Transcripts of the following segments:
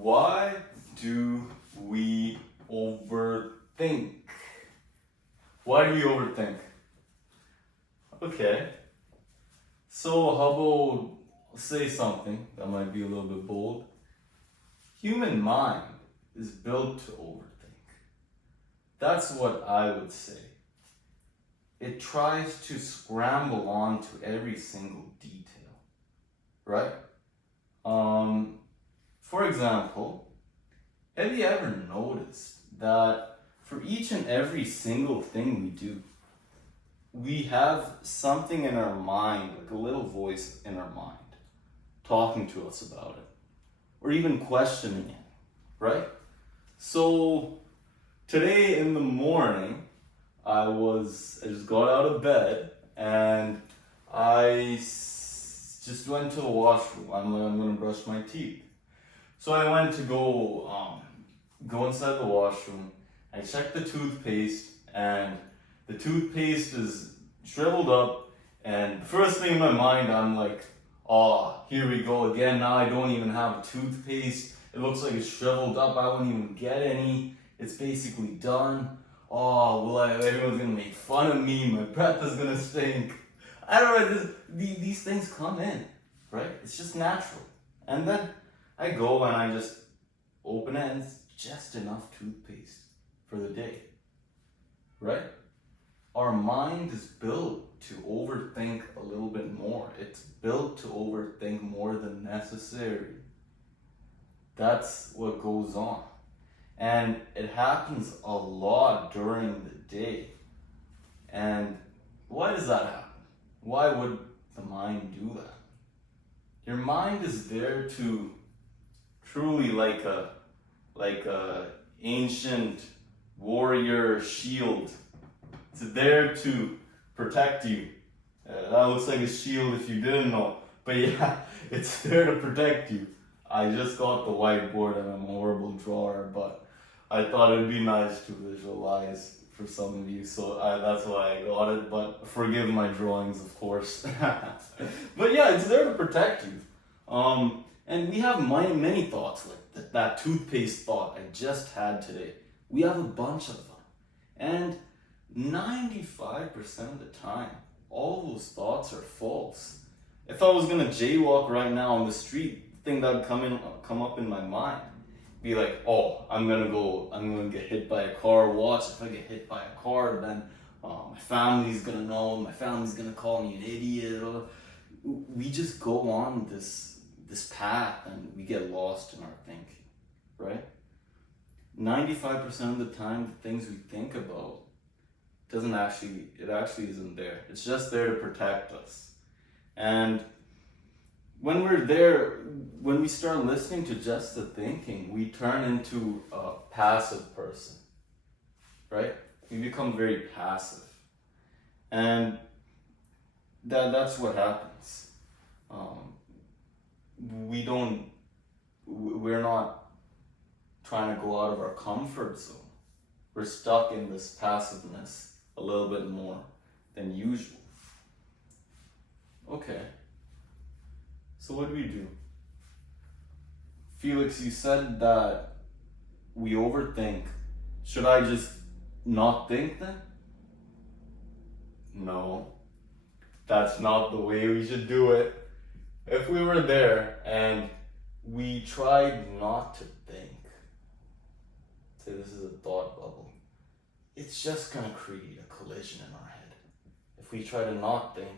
Why do we overthink? Why do we overthink? Okay. So how about say something that might be a little bit bold. Human mind is built to overthink. That's what I would say. It tries to scramble onto every single detail, right? For example, have you ever noticed that for each and every single thing we do, we have something in our mind, like a little voice in our mind, talking to us about it, or even questioning it, right? So today in the morning, I just got out of bed and I just went to the washroom. I'm gonna brush my teeth. So I went to go inside the washroom. I checked the toothpaste and the toothpaste is shriveled up, and the first thing in my mind, I'm like, oh, here we go again. Now I don't even have a toothpaste. It looks like it's shriveled up. I won't even get any. It's basically done. Oh, everyone's gonna make fun of me. My breath is gonna stink. I don't know, these things come in, right? It's just natural. And then I go and I just open it and it's just enough toothpaste for the day, right? Our mind is built to overthink a little bit more. It's built to overthink more than necessary. That's what goes on. And it happens a lot during the day. And why does that happen? Why would the mind do that? Your mind is there to truly like a ancient warrior shield. It's there to protect you. That looks like a shield if you didn't know. But yeah, it's there to protect you. I just got the whiteboard and I'm a horrible drawer, but I thought it'd be nice to visualize for some of you, so that's why I got it, but forgive my drawings, of course. But yeah, it's there to protect you. And we have many thoughts, like that toothpaste thought I just had today. We have a bunch of them. And 95% of the time, all those thoughts are false. If I was gonna jaywalk right now on the street, the thing that would come up in my mind, be like, oh, I'm gonna get hit by a car. Watch, if I get hit by a car, then my family's gonna know, my family's gonna call me an idiot. We just go on this path and we get lost in our thinking, right? 95% of the time, the things we think about it actually isn't there. It's just there to protect us. And when we start listening to just the thinking, we turn into a passive person, right? We become very passive. And that's what happens. We're not trying to go out of our comfort zone. We're stuck in this passiveness a little bit more than usual. Okay. So what do we do? Felix, you said that we overthink. Should I just not think then? No. That's not the way we should do it. If we were there and we tried not to think, say this is a thought bubble, it's just gonna create a collision in our head. If we try to not think,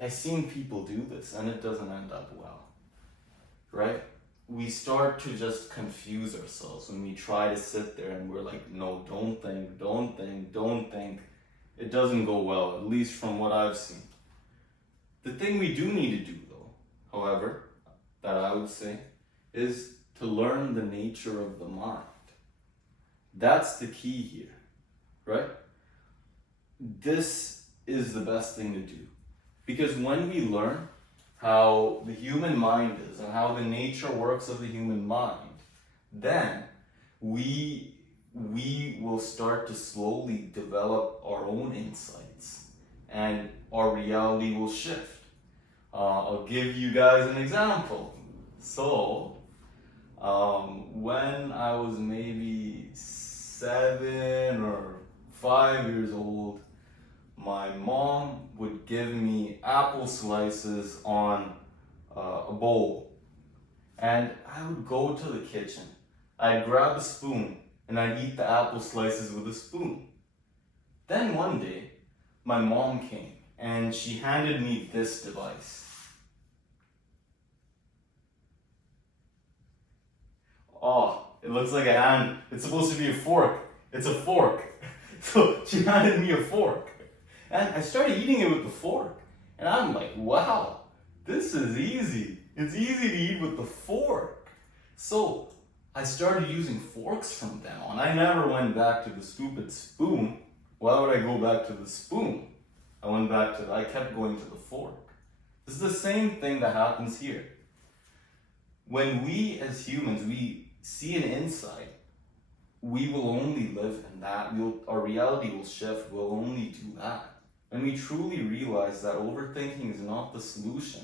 I've seen people do this and it doesn't end up well, right? We start to just confuse ourselves when we try to sit there and we're like, no, don't think. It doesn't go well, at least from what I've seen. The thing we do need to do though, however, that I would say, is to learn the nature of the mind. That's the key here, right? This is the best thing to do. Because when we learn how the human mind is and how the nature works of the human mind, then we will start to slowly develop our own insights and our reality will shift. I'll give you guys an example. So, When I was maybe 7 or 5 years old, my mom would give me apple slices on a bowl, and I would go to the kitchen. I'd grab a spoon and I'd eat the apple slices with a spoon. Then one day, my mom came and she handed me this device. Oh, it looks like a hand. It's supposed to be a fork. It's a fork. So she handed me a fork. And I started eating it with the fork. And I'm like, wow, this is easy. It's easy to eat with the fork. So I started using forks from then on. I never went back to the stupid spoon. Why would I go back to the spoon? I kept going to the fork. This is the same thing that happens here. When we as humans, we see an insight, we will only live in that. Our reality will shift. We'll only do that. When we truly realize that overthinking is not the solution,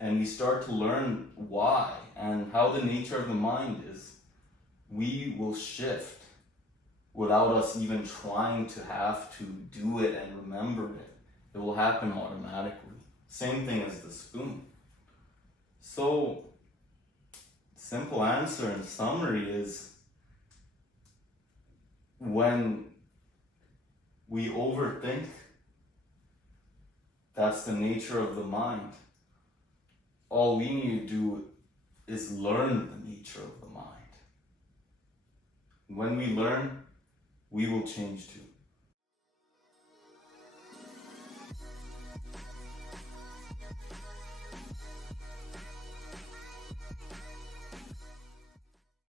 and we start to learn why and how the nature of the mind is, we will shift without us even trying to have to do it and remember it. It will happen automatically. Same thing as the spoon. So, simple answer in summary is, when we overthink, that's the nature of the mind. All we need to do is learn the nature of the mind. When we learn, we will change too.